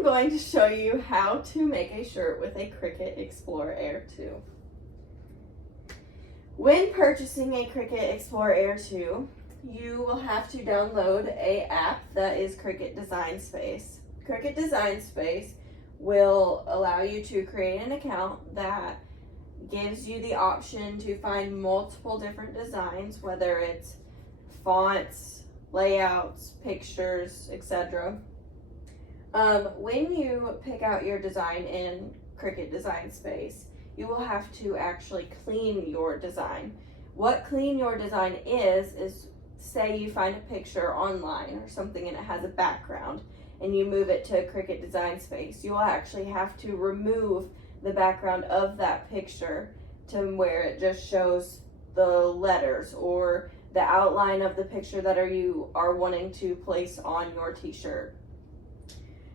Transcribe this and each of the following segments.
I'm going to show you how to make a shirt with a Cricut Explore Air 2. When purchasing a Cricut Explore Air 2, you will have to download an app that is Cricut Design Space. Cricut Design Space will allow you to create an account that gives you the option to find multiple different designs, whether it's fonts, layouts, pictures, etc. When you pick out your design in Cricut Design Space, you will have to actually clean your design. What clean your design is say you find a picture online or something and it has a background and you move it to Cricut Design Space. You will actually have to remove the background of that picture to where it just shows the letters or the outline of the picture that you are wanting to place on your t-shirt.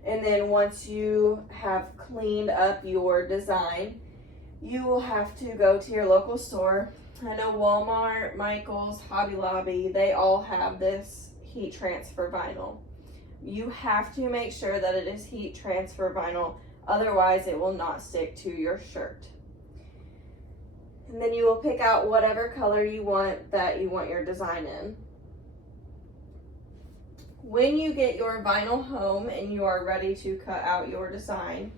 And then once you have cleaned up your design, you will have to go to your local store. I know Walmart, Michael's, Hobby Lobby, they all have this heat transfer vinyl. You have to make sure that it is heat transfer vinyl, otherwise it will not stick to your shirt. And then you will pick out whatever color you want your design in. When you get your vinyl home and you are ready to cut out your design,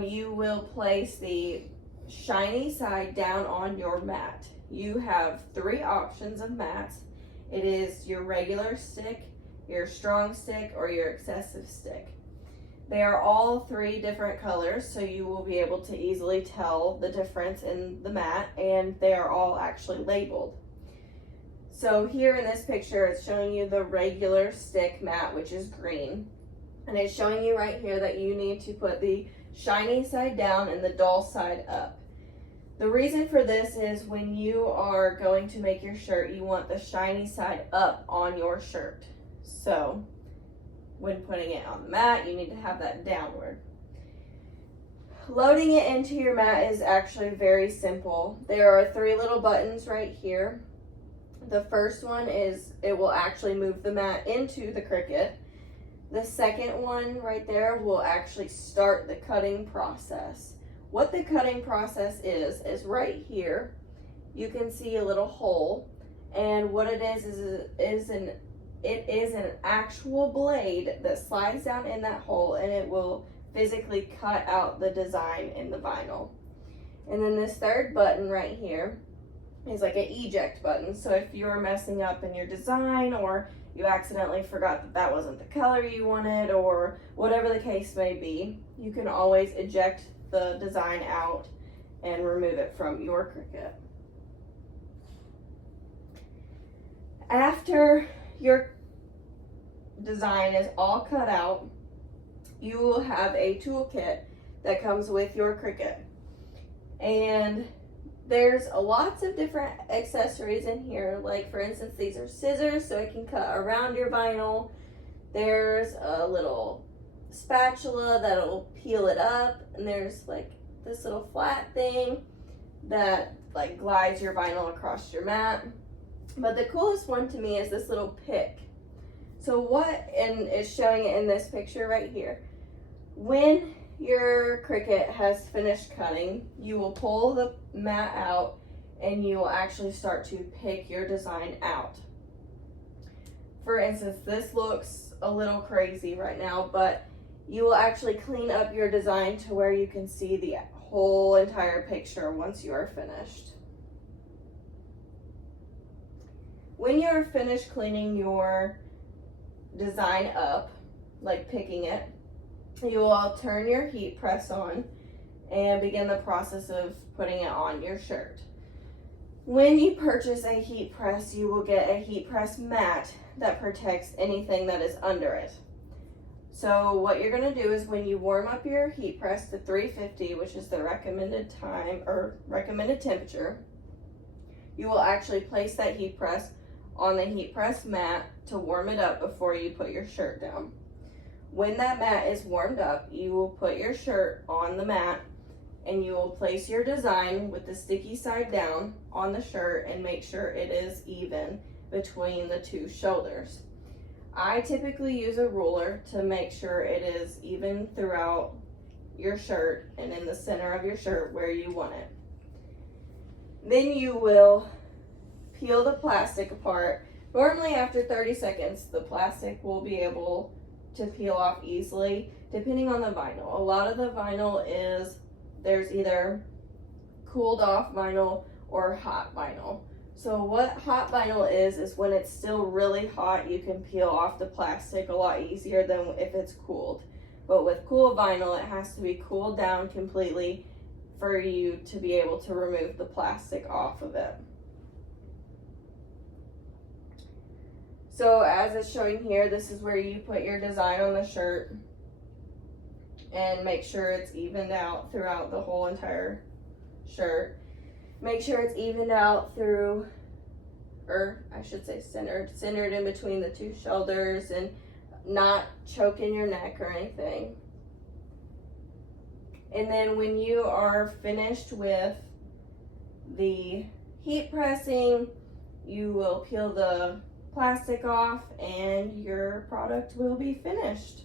you will place the shiny side down on your mat. You have 3 options of mats. It is your regular stick, your strong stick, or your excessive stick. They are all 3 different colors, so you will be able to easily tell the difference in the mat, and they are all actually labeled. So here in this picture, it's showing you the regular stick mat, which is green. And it's showing you right here that you need to put the shiny side down and the dull side up. The reason for this is when you are going to make your shirt, you want the shiny side up on your shirt. So when putting it on the mat, you need to have that downward. Loading it into your mat is actually very simple. There are 3 little buttons right here. The first one is it will actually move the mat into the Cricut. The second one right there will actually start the cutting process. What the cutting process is right here. You can see a little hole, and what it is an actual blade that slides down in that hole, and it will physically cut out the design in the vinyl. And then this third button right here is like an eject button. So if you're messing up in your design, or you accidentally forgot that that wasn't the color you wanted, or whatever the case may be, you can always eject the design out and remove it from your Cricut. After your design is all cut out, you will have a toolkit that comes with your Cricut. And there's lots of different accessories in here. Like for instance, these are scissors so it can cut around your vinyl. There's a little spatula that'll peel it up, and there's like this little flat thing that like glides your vinyl across your mat. But the coolest one to me is this little pick. So and it's showing it in this picture right here. When your Cricut has finished cutting, you will pull the mat out and you will actually start to pick your design out. For instance, this looks a little crazy right now, but you will actually clean up your design to where you can see the whole entire picture once you are finished. When you're finished cleaning your design up, like picking it, you will turn your heat press on and begin the process of putting it on your shirt. When you purchase a heat press, you will get a heat press mat that protects anything that is under it. So what you're going to do is when you warm up your heat press to 350, which is the recommended time or recommended temperature, you will actually place that heat press on the heat press mat to warm it up before you put your shirt down. When that mat is warmed up, you will put your shirt on the mat and you will place your design with the sticky side down on the shirt and make sure it is even between the 2 shoulders. I typically use a ruler to make sure it is even throughout your shirt and in the center of your shirt where you want it. Then you will peel the plastic apart. Normally after 30 seconds, the plastic will be able to peel off easily, depending on the vinyl. A lot of the vinyl there's either cooled off vinyl or hot vinyl. So what hot vinyl is when it's still really hot, you can peel off the plastic a lot easier than if it's cooled. But with cool vinyl, it has to be cooled down completely for you to be able to remove the plastic off of it. So as it's showing here, this is where you put your design on the shirt and make sure it's evened out throughout the whole entire shirt. Make sure it's evened out through, or I should say centered in between the two shoulders and not choking your neck or anything. And then when you are finished with the heat pressing, you will peel the plastic off and your product will be finished.